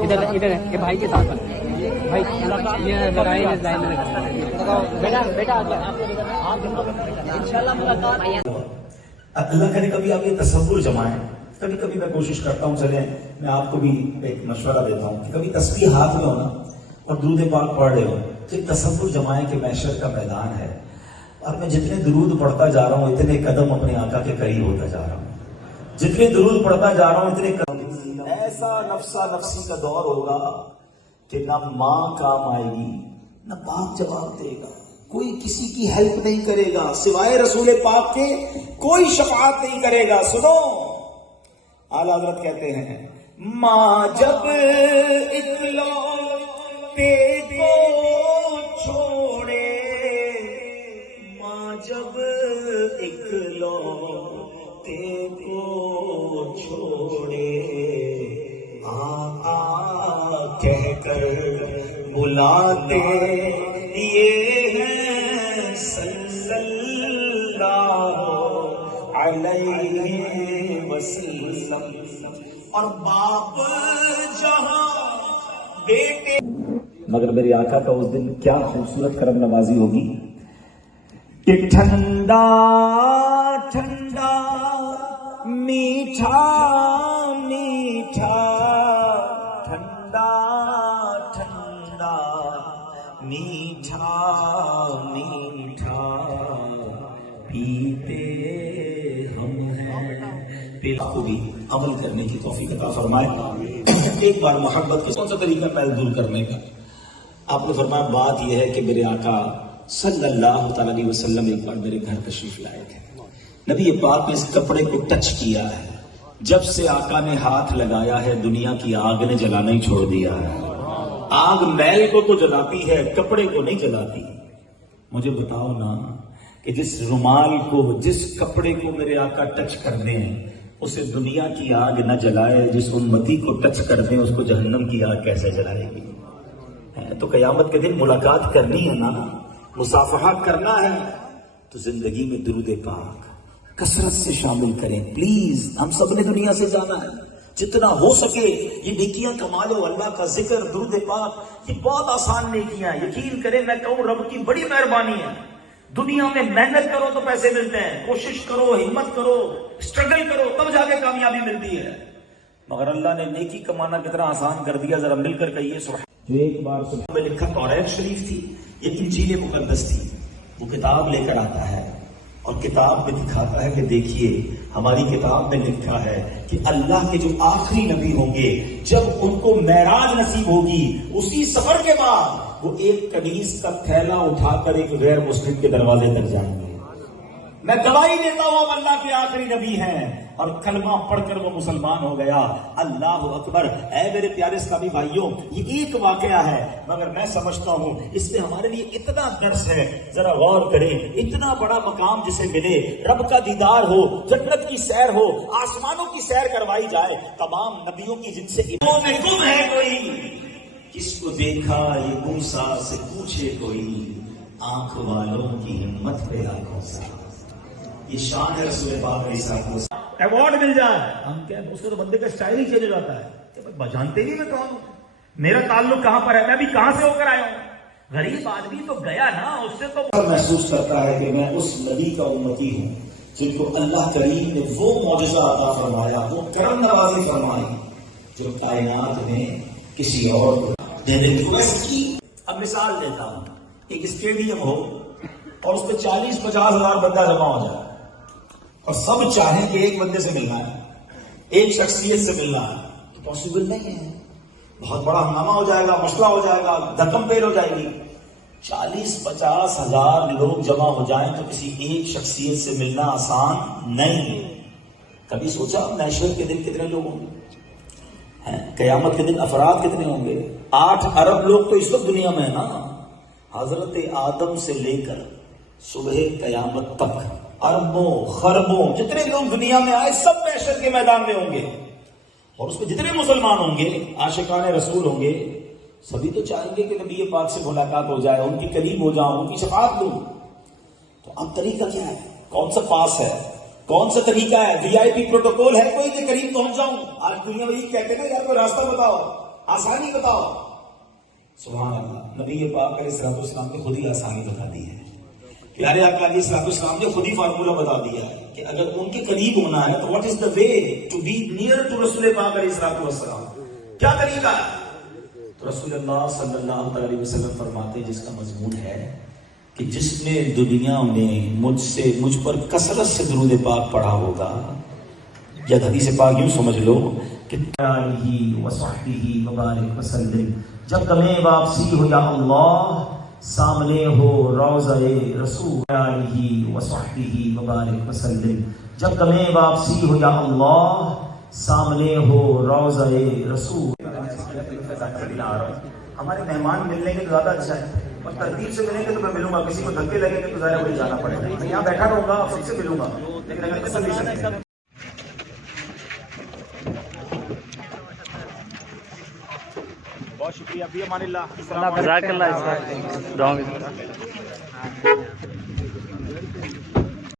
ادھر ادھر یہ بھائی کے ساتھ بھائی یہ لڑائی بیٹا بیٹا انشاءاللہ ملاقات. اللہ کرے کبھی آپ یہ تصور جمائیں. کبھی کبھی میں کوشش کرتا ہوں، چلیں میں آپ کو بھی ایک مشورہ دیتا ہوں کہ کبھی تسبیح ہاتھ میں ہونا اور درود پاک پڑھ رہے ہو تو ایک تصور جمائیں کہ محشر کا میدان ہے اور میں جتنے درود پڑھتا جا رہا ہوں اتنے قدم اپنے آقا کے قریب ہوتا جا رہا ہوں. جتنے درود پڑھتا جا رہا ہوں اتنے قدم. ایسا نفسا نفسی کا دور ہوگا کہ نہ ماں کام آئے گی نہ باپ جواب دے گا، کوئی کسی کی ہیلپ نہیں کرے گا سوائے رسول پاک کے، کوئی شفاعت نہیں کرے گا. سنو اعلیٰ حضرت کہتے ہیں ماں جب اکلوتے کو چھوڑے، ماں جب اکلوتے کو چھوڑے، کہہ کر بلاتے یہ ہیں صلی اللہ علیہ وسلم. اور باپ جہاں بیٹے، مگر میرے آقا کا اس دن کیا خوبصورت کرم نوازی ہوگی کہ ٹھنڈا ٹھنڈا میٹھا میٹھا، ٹھنڈا ٹھنڈا میٹھا میٹھا پیتے ہم ہیں. پیلا کو بھی عمل کرنے کی توفیق عطا فرمائے. ایک بار محبت کے کون سا طریقہ میل دور کرنے کا؟ آپ نے فرمایا بات یہ ہے کہ میرے آقا صلی اللہ تعالی علیہ وسلم ایک بار میرے گھر تشریف لائے تھے. نبی پاک نے اس کپڑے کو ٹچ کیا ہے، جب سے آقا نے ہاتھ لگایا ہے دنیا کی آگ نے جلانا ہی چھوڑ دیا ہے. آگ میل کو تو جلاتی ہے، کپڑے کو نہیں جلاتی. مجھے بتاؤ نا کہ جس رومال کو، جس کپڑے کو میرے آقا ٹچ کر دیں اسے دنیا کی آگ نہ جلائے، جس امتی کو ٹچ کر دیں اس کو جہنم کی آگ کیسے جلائے گی؟ تو قیامت کے دن ملاقات کرنی ہے نا، مصافحہ کرنا ہے، تو زندگی میں درود پاک کثرت سے شامل کریں پلیز. ہم سب نے دنیا سے جانا ہے، جتنا ہو سکے یہ نیکیاں کما لو. اللہ کا ذکر، درود پاک، یہ بہت آسان نیکیاں. یقین کریں میں کہوں رب کی بڑی مہربانی ہے. دنیا میں محنت کرو تو پیسے ملتے ہیں، کوشش کرو، ہمت کرو، اسٹرگل کرو، تب جا کے کامیابی ملتی ہے. مگر اللہ نے نیکی کمانا کتنا آسان کر دیا، ذرا مل کر کہیے سبحان. جو ایک بار صبح میں لکھا توریت شریف تھی، یہ انجیل مقدس تھی. وہ کتاب لے کر آتا ہے اور کتاب میں دکھاتا ہے کہ دیکھیے ہماری کتاب میں لکھا ہے کہ اللہ کے جو آخری نبی ہوں گے جب ان کو معراج نصیب ہوگی اسی سفر کے بعد وہ ایک کنیز کا تھیلا اٹھا کر ایک غیر مسلم کے دروازے تک جائیں گے. میں گواہی دیتا ہوں اب اللہ کے آخری نبی ہیں، اور کلمہ پڑھ کر وہ مسلمان ہو گیا. اللہ اکبر. اے میرے پیارے اسلامی بھائیوں، یہ ایک واقعہ ہے مگر میں سمجھتا ہوں اس میں ہمارے لیے اتنا درس ہے. ذرا غور کریں، اتنا بڑا مقام جسے ملے، رب کا دیدار ہو، جنت کی سیر ہو، آسمانوں کی سیر کروائی جائے تمام نبیوں کی، جن سے میں گم ہے کوئی، کس کو دیکھا یہ موسیٰ سے پوچھے کوئی، آنکھ والوں کی ہمت پہ آنکھوں سا. یہ شان ہے رسول پاک علیہ السلام. ایوارڈ مل جائے ہم کیا، اس کو تو بندے کا اسٹائل ہی چینج ہو جاتا ہے کہ جانتے ہی میں کون ہوں، میرا تعلق کہاں پر ہے، میں بھی کہاں سے ہو کر آیا ہوں. غریب آدمی تو گیا نا، اس سے تو محسوس کرتا ہے کہ میں اس نبی کا امتی ہوں جن کو اللہ کریم نے وہ معجزہ عطا فرمایا، وہ کرم نوازی فرمائی جو کائنات میں کسی اور کو ریکویسٹ کی. اب مثال دیتا ہوں، ایک اسٹیڈیم ہو اور اس پہ 40-50 ہزار بندہ جمع ہو جائے اور سب چاہیں کہ ایک بندے سے ملنا ہے، ایک شخصیت سے ملنا ہے، تو پاسبل نہیں ہے. بہت بڑا ہنگامہ ہو جائے گا، مسئلہ ہو جائے گا، دھکم پیر ہو جائے گی. 40-50 ہزار لوگ جمع ہو جائیں تو کسی ایک شخصیت سے ملنا آسان نہیں ہے. کبھی سوچا محشر کے دن کتنے لوگ ہوں گے، قیامت کے دن افراد کتنے ہوں گے؟ 8 ارب لوگ تو اس وقت دنیا میں ہے نا. حضرت آدم سے لے کر صبح قیامت تک اربوں خربوں جتنے لوگ دنیا میں آئے سب محشر کے میدان میں ہوں گے، اور اس میں جتنے مسلمان ہوں گے، عاشقان رسول ہوں گے، سبھی تو چاہیں گے کہ نبی پاک سے ملاقات ہو جائے، ان کی قریب ہو جاؤں، ان کی شفاعت لوں. تو اب طریقہ کیا ہے؟ کون سا پاس ہے؟ کون سا طریقہ ہے؟ وی آئی پی پروٹوکول ہے کوئی کہ قریب پہنچ جاؤں؟ آج دنیا میں یہ کہتے ہیں نا یار کوئی راستہ بتاؤ، آسانی بتاؤ. سبحان اللہ، نبی پاک علیہ الصلوۃ والسلام نے خود ہی آسانی بتا دی ہے. پیارے آقا علیہ الصلوۃ والسلام نے خود ہی فارمولہ بتا دیا ہے کہ اگر ان کے قریب ہونا ہے تو what is the way to be near to رسول پاک علیہ الصلوۃ والسلام؟ کیا طریقہ ہے؟ تو رسول اللہ صلی اللہ علیہ وسلم فرماتے ہیں جس کا مضمون ہے کہ جس نے دنیا میں مجھ پر کثرت سے درود پاک پڑھا ہوگا، یا حدیث پاک یوں سمجھ لو کہ وصحبہ وبارک وسلم، جب تمہیں واپسی ہو یا اللہ سامنے ہو روضہ رسول وصحبہ وبارک وسلم، جب تمہیں واپسی ہو یا اللہ سامنے ہو روضہ رسول. ہمارے مہمان ملنے کے زیادہ اچھا ہے، اور ترتیب سے ملیں گے تو میں ملوں گا، کسی کو دھکے لگیں گے تو ظاہر مجھے جانا پڑے گا. میں یہاں بیٹھا رہوں گا، سب سے ملوں گا، لیکن اگر تسلی سے بہت شکریہ. فی امان اللہ. جزاک اللہ.